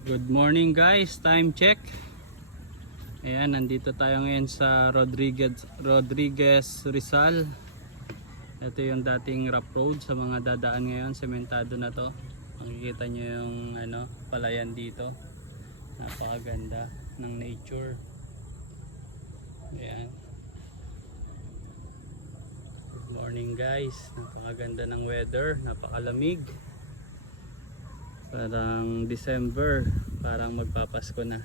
Good morning guys, time check. Ayan, nandito tayo ngayon sa Rodriguez Rizal. Ito yung dating rough road sa mga dadaan ngayon, sementado na to. Makikita nyo yung palayan dito. Napakaganda ng nature. Ayan. Good morning guys, napakaganda ng weather, napakalamig. Parang December, parang magpapasko na.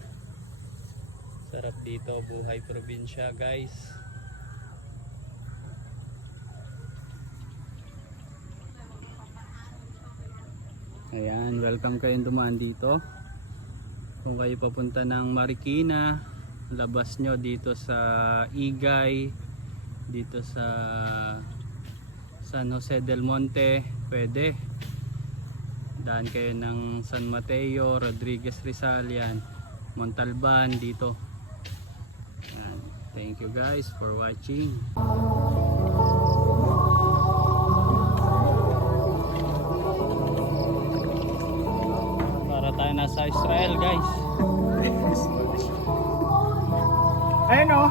Sarap dito, buhay probinsya guys. Ayan, welcome kayong dumaan dito. Kung kayo papunta ng Marikina, labas nyo dito sa Igay, dito sa San Jose del Monte, pwede. Daan kayo ng San Mateo, Rodriguez Rizal, yan, Montalban dito. Yan. Thank you guys for watching. Para tayo nasa Israel guys. Ayun oh,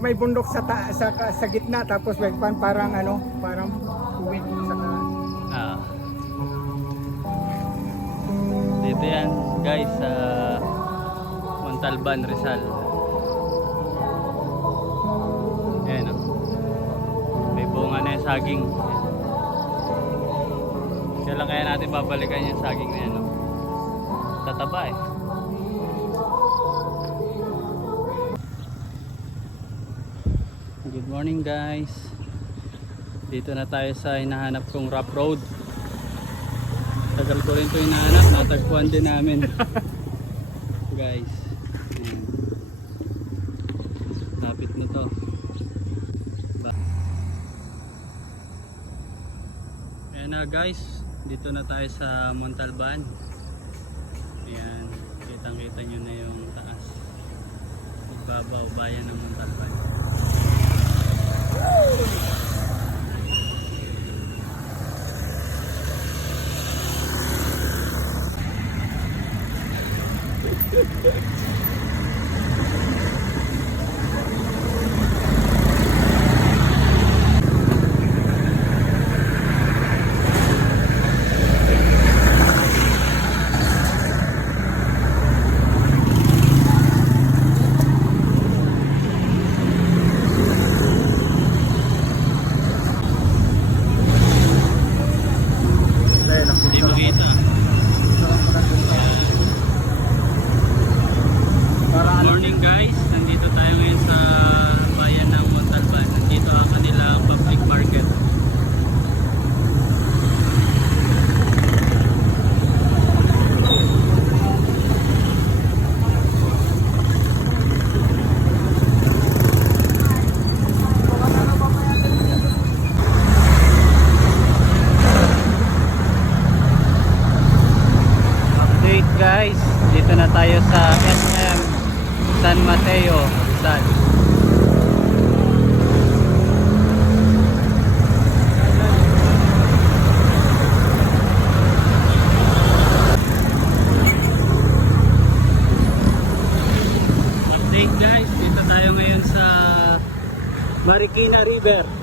may bundok sa gitna, tapos may parang uwi sa Dito yan guys sa Montalban, Rizal. Ayan o, may bunga na yung saging. Kailan kaya natin babalikan yung saging na yan o? Tataba eh. Good morning guys. Dito na tayo sa hinahanap kong rough road. Tagal ko rin ito hinahanap, natagpuan din namin. Guys, ayan. Lapit nito. Ayan na guys, dito na tayo sa Montalban. Ayan, kitang kita nyo na yung taas. Ibabaw, bayan ng Montalban. Morning guys, nandito tayo ngayon sa bayan ng Montalban. Nandito ang kanilang public market. Update guys, dito na tayo sa SM San Mateo, Rizal. Update guys, dito tayo ngayon sa Marikina River.